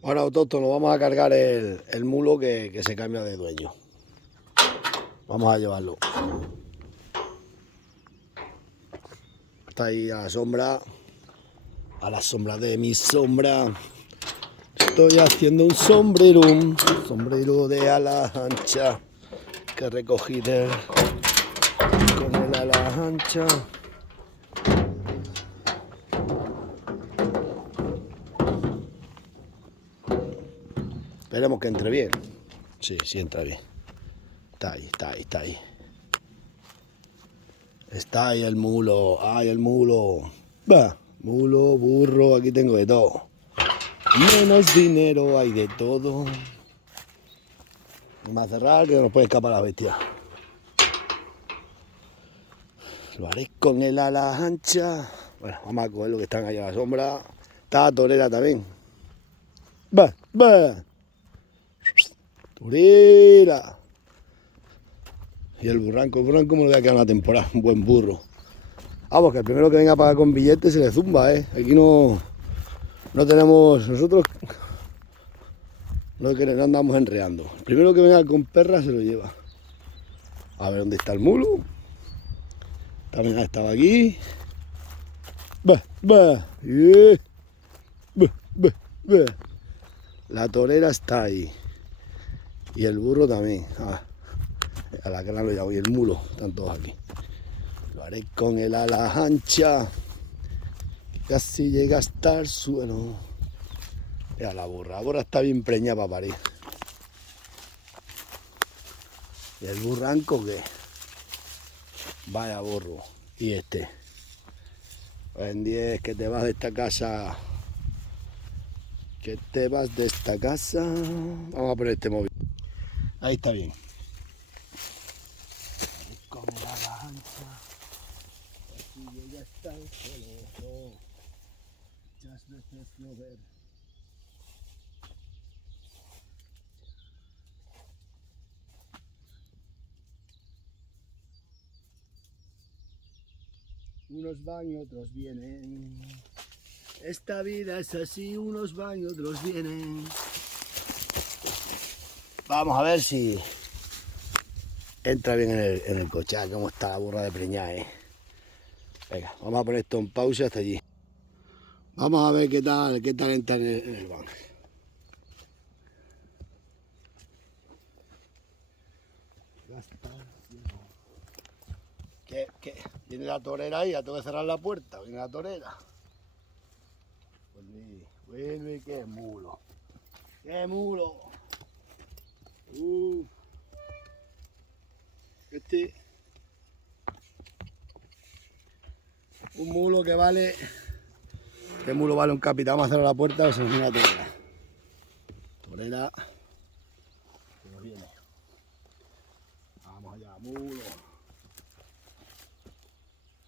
Bueno, autóctono, vamos a cargar el mulo que se cambia de dueño. Vamos a llevarlo. Está ahí a la sombra de mi sombra. Estoy haciendo un sombrero de ala ancha que recogí con el ala ancha. Esperemos que entre bien. Sí, sí entra bien. Está ahí, está ahí, está ahí. Está ahí el mulo, ¡ay, el mulo! Va, mulo, burro, aquí tengo de todo. Menos dinero, hay de todo. Vamos a cerrar que no nos puede escapar la bestia. Lo haré con el ala ancha. Bueno, vamos a coger lo que están allá a la sombra. Está la torera también. Va, va. Torera. Y el burranco me lo voy a quedar una temporada. Un buen burro. Vamos, que el primero que venga a pagar con billetes se le zumba, ¿eh? Aquí no tenemos... Nosotros no andamos enreando. El primero que venga con perra se lo lleva. A ver dónde está el mulo. También estaba aquí. Va, va. Va. La torera está ahí. Y el burro también. A la cara lo llamo. Y el mulo. Están todos aquí. Lo haré con el ala ancha. Casi llega hasta el suelo. Mira la burra. La burra está bien preñada para parir. Y el burranco que... Vaya burro. Y este. En 10 que te vas de esta casa. Que te vas de esta casa. Vamos a poner este móvil. Ahí está bien. Con la lancha. Así llega hasta el suelo. Muchas veces llover. Unos van y otros vienen. Esta vida es así, unos van y otros vienen. Vamos a ver si entra bien en el coche. Cómo está la burra de preñada, Venga, vamos a poner esto en pausa hasta allí. Vamos a ver qué tal entra en el van. ¿Qué? Viene la torera ahí, ya tengo que cerrar la puerta. Viene la torera. Vuelve, qué mulo. ¡Qué mulo! Un mulo que vale... Este mulo vale un capital. Vamos a cerrar la puerta, se nos viene la torera. Torera. Que nos viene. Vamos allá, mulo.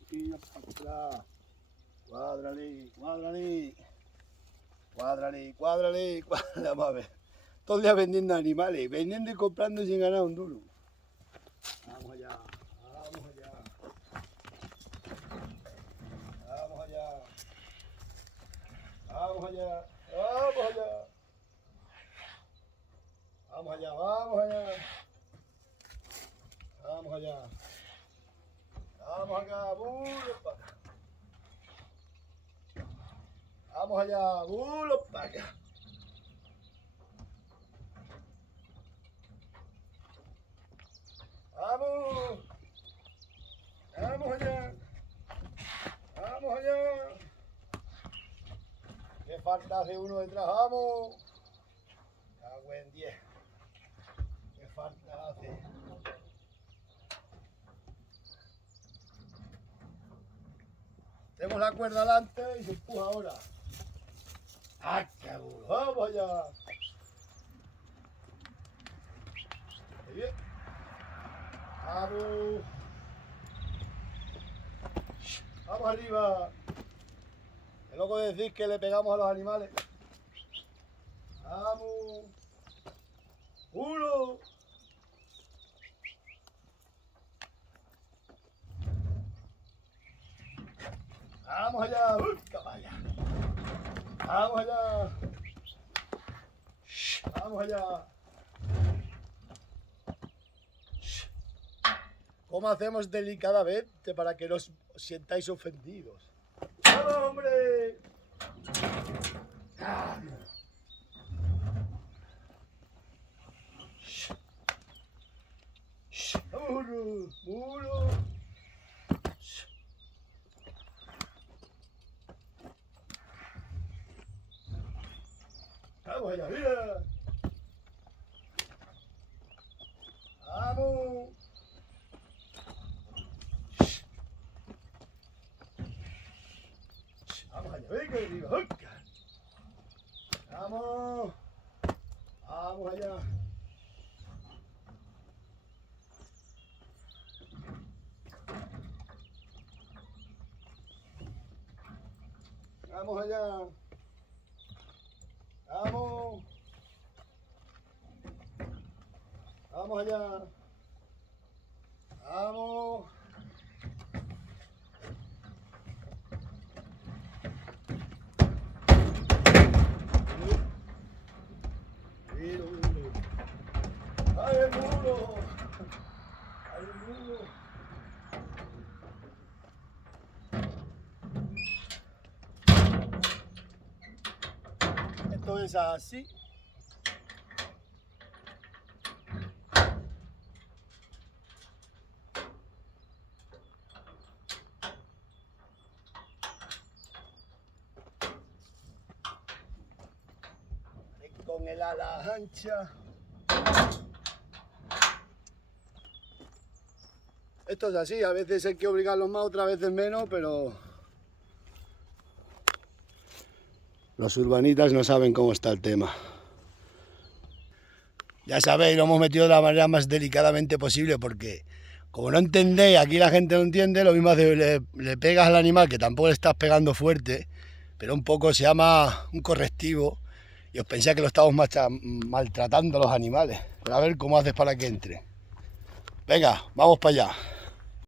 Aquí para atrás. Cuádrale. Vamos a ver. Todo el día vendiendo animales, vendiendo y comprando sin ganar un duro. Vamos allá. Vamos acá, burro para acá. Vamos allá, burro para acá. Vamos allá. ¿Qué falta hace uno detrás? Vamos. Cago en 10. ¿Qué falta hace? Tenemos la cuerda adelante y se empuja ahora. ¡Ah, qué burro! ¡Vamos allá! Muy bien. ¡Vamos! ¡Vamos arriba! Es loco de decir que le pegamos a los animales. ¡Vamos! ¡Uno! ¡Vamos allá! ¡Uy, caballo! ¡Vamos allá! Vamos allá. ¿Cómo hacemos delicadamente para que no os sientáis ofendidos? ¡Vamos, hombre! ¡Muro! ¡Muro! ¡Vamos allá, mira! ¡Vamos! ¡Vamos allá, venga, arriba! ¡Vamos! ¡Vamos allá! ¡Vamos allá! ¡Vamos! ¡Vamos allá! ¡Vamos! ¡Ay, el muro! ¡Ay, el muro! Esto es así. Con el ala ancha. Esto es así, a veces hay que obligarlos más, otras veces menos, pero los urbanitas no saben cómo está el tema. Ya sabéis, lo hemos metido de la manera más delicadamente posible porque como no entendéis, aquí la gente no entiende, lo mismo hace, le pegas al animal, que tampoco le estás pegando fuerte, pero un poco se llama un correctivo y os pensáis que lo estamos maltratando a los animales. Pero a ver cómo haces para que entre. Venga, vamos para allá.